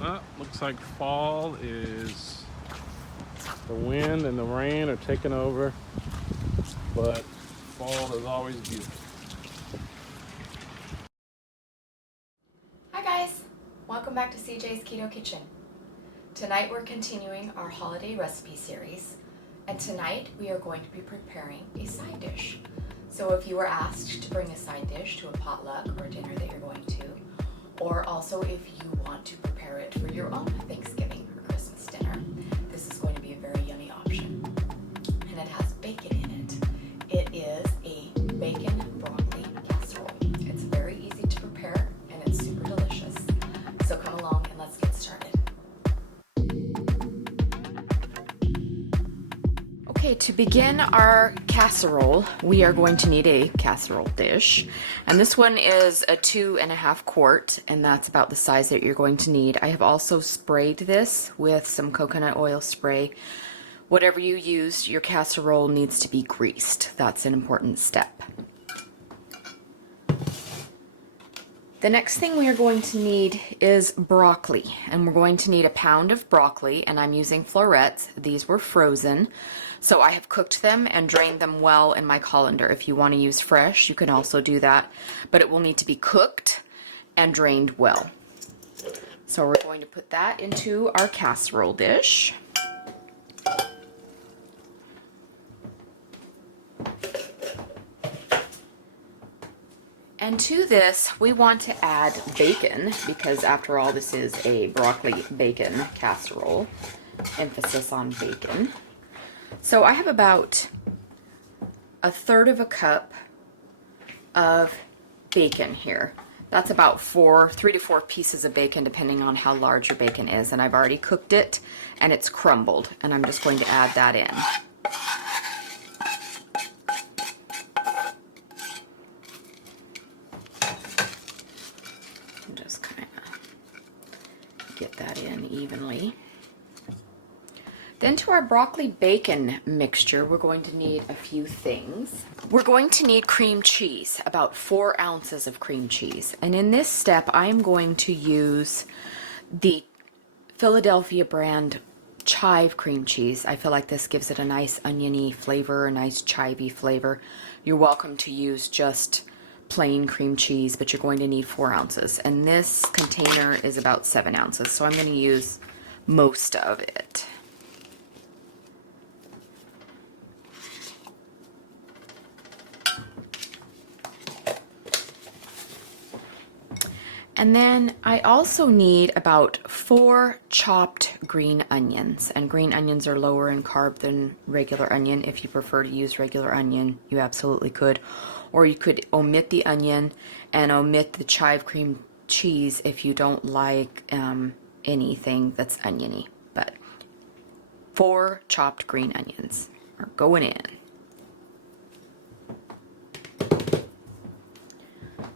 Looks like fall is, the wind and the rain are taking over, but fall is always beautiful. Hi guys, welcome back to CJ's Keto Kitchen. Tonight we're continuing our holiday recipe series, and tonight we are going to be preparing a side dish. So if you were asked to bring a side dish to a potluck or a dinner that you're going to, or also if you want to prepare it for your own Thanksgiving or Christmas dinner, this is going to be a very yummy option. And it has bacon in it. It is a bacon broccoli casserole. It's very easy to prepare and it's super delicious. So come along and let's get started. Okay, to begin our casserole, we are going to need a casserole dish. And this one is a 2.5 quart, and that's about the size that you're going to need. I have also sprayed this with some coconut oil spray. Whatever you use, your casserole needs to be greased. That's an important step. The next thing we are going to need is broccoli, and we're going to need 1 pound of broccoli, and I'm using florets. These were frozen, so I have cooked them and drained them well in my colander. If you want to use fresh, you can also do that, but it will need to be cooked and drained well. So we're going to put that into our casserole dish. And to this, we want to add bacon, because after all, this is a broccoli bacon casserole. Emphasis on bacon. So I have about 1/3 cup of bacon here. That's about 3 to 4 pieces of bacon, depending on how large your bacon is. And I've already cooked it, and it's crumbled. And I'm just going to add that in. Just kind of get that in evenly. Then to our broccoli bacon mixture, we're going to need a few things. We're going to need cream cheese, about 4 ounces of cream cheese. And in this step, I'm going to use the Philadelphia brand chive cream cheese. I feel like this gives it a nice oniony flavor, a nice chivey flavor. You're welcome to use just plain cream cheese, but you're going to need 4 ounces. And this container is about 7 ounces, so I'm going to use most of it. And then I also need about 4 chopped green onions. And green onions are lower in carb than regular onion. If you prefer to use regular onion, you absolutely could. Or you could omit the onion and omit the chive cream cheese if you don't like anything that's oniony. But 4 chopped green onions are going in.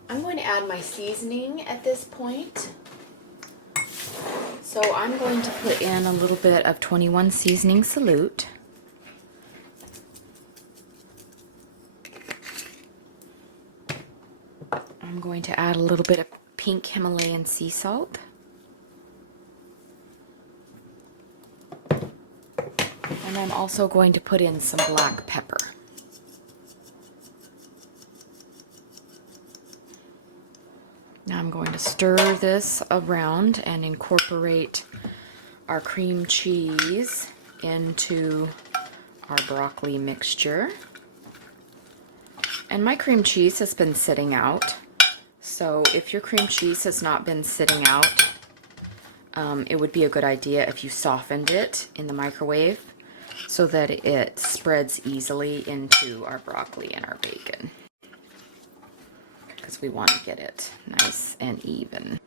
I'm going to add my seasoning at this point. So I'm going to put in a little bit of 21 seasoning salute. I'm going to add a little bit of pink Himalayan sea salt. And I'm also going to put in some black pepper. Now I'm going to stir this around and incorporate our cream cheese into our broccoli mixture. And my cream cheese has been sitting out, so if your cream cheese has not been sitting out, it would be a good idea if you softened it in the microwave so that it spreads easily into our broccoli and our bacon, because we want to get it nice and even.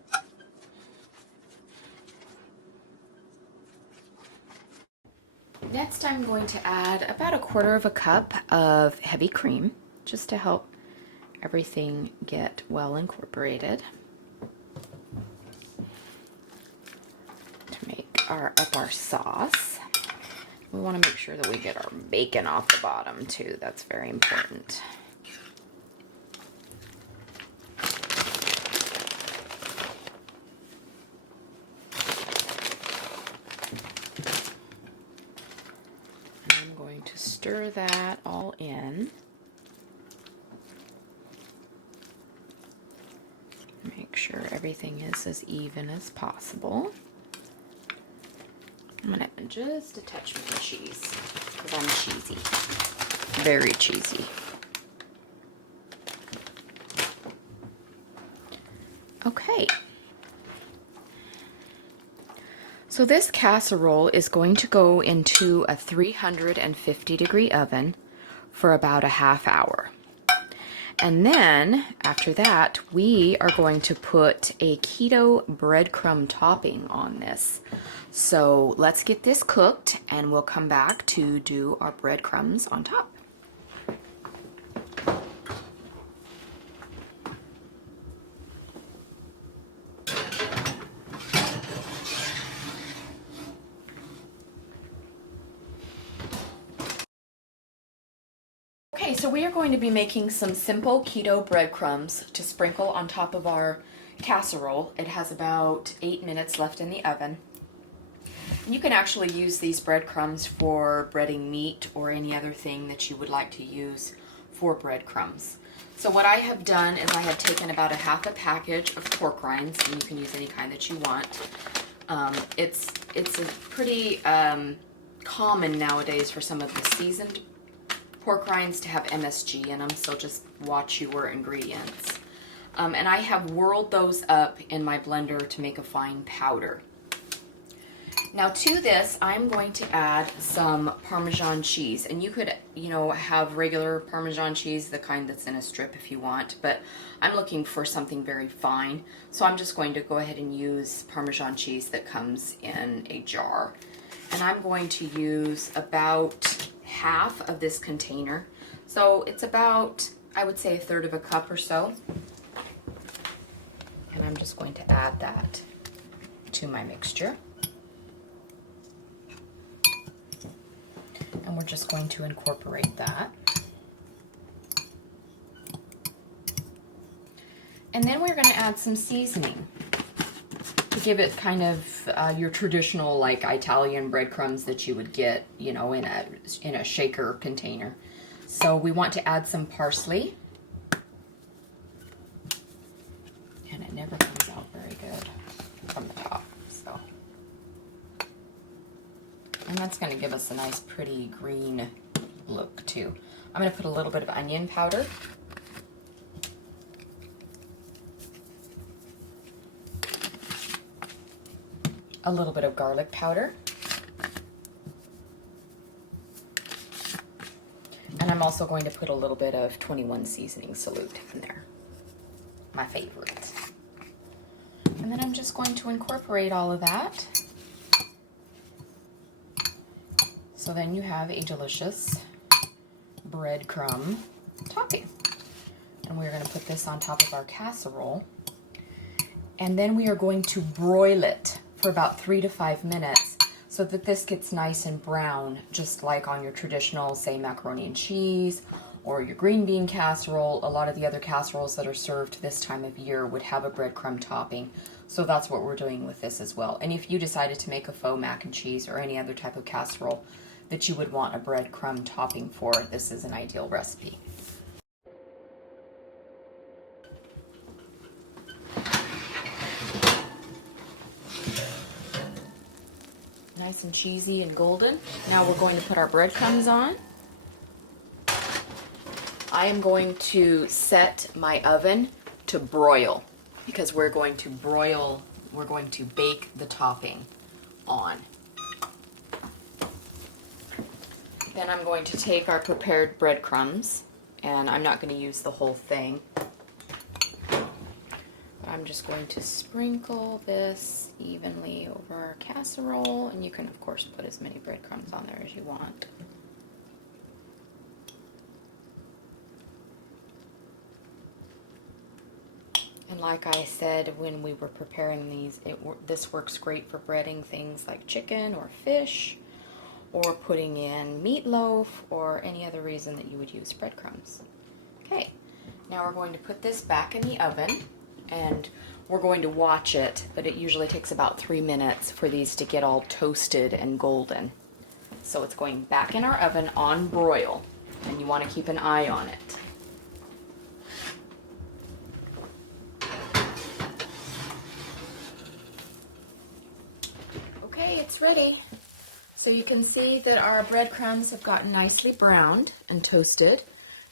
Next, I'm going to add about 1/4 cup of heavy cream, just to help everything get well incorporated. To make up our sauce. We want to make sure that we get our bacon off the bottom too. That's very important. stir that all in. Make sure everything is as even as possible. I'm gonna add just a touch more cheese because I'm cheesy, very cheesy. Okay. So this casserole is going to go into a 350-degree oven for about a half hour. And then after that, we are going to put a keto breadcrumb topping on this. So let's get this cooked and we'll come back to do our breadcrumbs on top. Okay, so we are going to be making some simple keto breadcrumbs to sprinkle on top of our casserole. It has about 8 minutes left in the oven. You can actually use these breadcrumbs for breading meat or any other thing that you would like to use for breadcrumbs. So what I have done is I have taken about a half a package of pork rinds, and you can use any kind that you want. It's a pretty common nowadays for some of the seasoned pork rinds to have MSG in them, so just watch your ingredients. And I have whirled those up in my blender to make a fine powder. Now to this, I'm going to add some Parmesan cheese, and you could, have regular Parmesan cheese, the kind that's in a strip if you want, but I'm looking for something very fine, so I'm just going to go ahead and use Parmesan cheese that comes in a jar. And I'm going to use about half of this container, so it's about, I would say, 1/3 of a cup or so. And I'm just going to add that to my mixture. And we're just going to incorporate that. And then we're going to add some seasoning to give it kind of your traditional, like, Italian breadcrumbs that you would get, in a shaker container. So we want to add some parsley. And it never comes out very good from the top, so. And that's going to give us a nice pretty green look too. I'm going to put a little bit of onion powder. A little bit of garlic powder. And I'm also going to put a little bit of 21 seasoning salute in there. My favorite. And then I'm just going to incorporate all of that. So then you have a delicious breadcrumb topping. And we're going to put this on top of our casserole. And then we are going to broil it for about 3 to 5 minutes so that this gets nice and brown, just like on your traditional, say, macaroni and cheese or your green bean casserole. A lot of the other casseroles that are served this time of year would have a breadcrumb topping. So that's what we're doing with this as well. And if you decided to make a faux mac and cheese or any other type of casserole that you would want a breadcrumb topping for, this is an ideal recipe. Nice and cheesy and golden. Now we're going to put our breadcrumbs on. I am going to set my oven to broil because we're going to bake the topping on. Then I'm going to take our prepared breadcrumbs, and I'm not going to use the whole thing. I'm just going to sprinkle this evenly over our casserole, and you can of course put as many breadcrumbs on there as you want. And like I said when we were preparing these, this works great for breading things like chicken or fish, or putting in meatloaf, or any other reason that you would use breadcrumbs. Okay, now we're going to put this back in the oven, and we're going to watch it, but it usually takes about 3 minutes for these to get all toasted and golden. So it's going back in our oven on broil, and you want to keep an eye on it. Okay, it's ready. So you can see that our breadcrumbs have gotten nicely browned and toasted,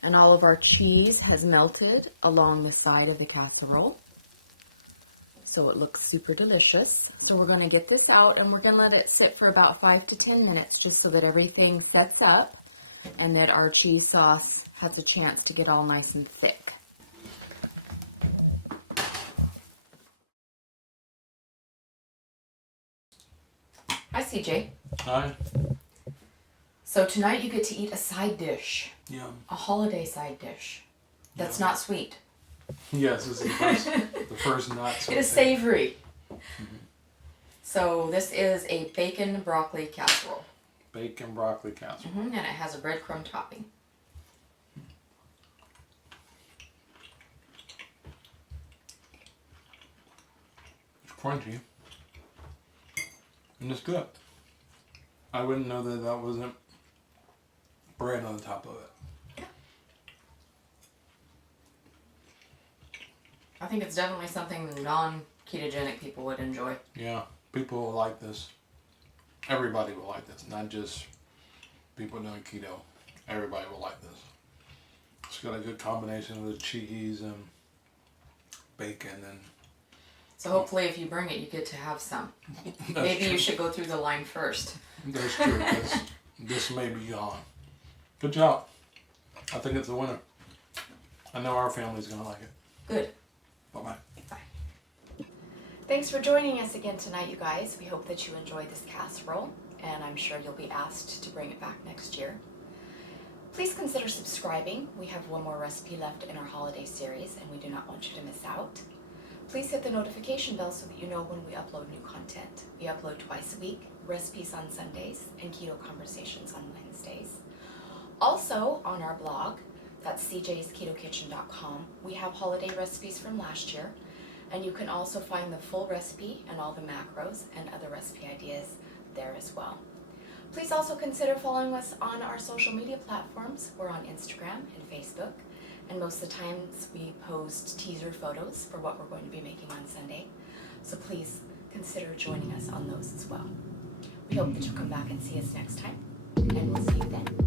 and all of our cheese has melted along the side of the casserole. So it looks super delicious. So we're going to get this out and we're going to let it sit for about 5 to 10 minutes just so that everything sets up and that our cheese sauce has a chance to get all nice and thick. Hi, CJ. Hi. So tonight you get to eat a side dish. Yeah. A holiday side dish. That's not sweet. Yes, this is the first not so It is savory. So this is a bacon broccoli casserole. Bacon broccoli casserole. And it has a breadcrumb topping. It's crunchy. And it's good. I wouldn't know that that wasn't bread on the top of it. I think it's definitely something non-ketogenic people would enjoy. Yeah, people will like this. Everybody will like this, not just people doing keto. Everybody will like this. It's got a good combination of the cheese and bacon and... So hopefully if you bring it, you get to have some. Maybe you should go through the line first. That's true. This may be gone. Good job. I think it's a winner. I know our family's going to like it. Good. Bye-bye. Bye. Thanks for joining us again tonight, you guys. We hope that you enjoyed this casserole, and I'm sure you'll be asked to bring it back next year. Please consider subscribing. We have one more recipe left in our holiday series, and we do not want you to miss out. Please hit the notification bell so that you know when we upload new content. We upload twice a week, recipes on Sundays, and keto conversations on Wednesdays. Also, on our blog, that's cjsketokitchen.com, we have holiday recipes from last year, and you can also find the full recipe and all the macros and other recipe ideas there as well. Please also consider following us on our social media platforms. We're on Instagram and Facebook, and most of the times we post teaser photos for what we're going to be making on Sunday. So please consider joining us on those as well. We hope that you'll come back and see us next time, and we'll see you then.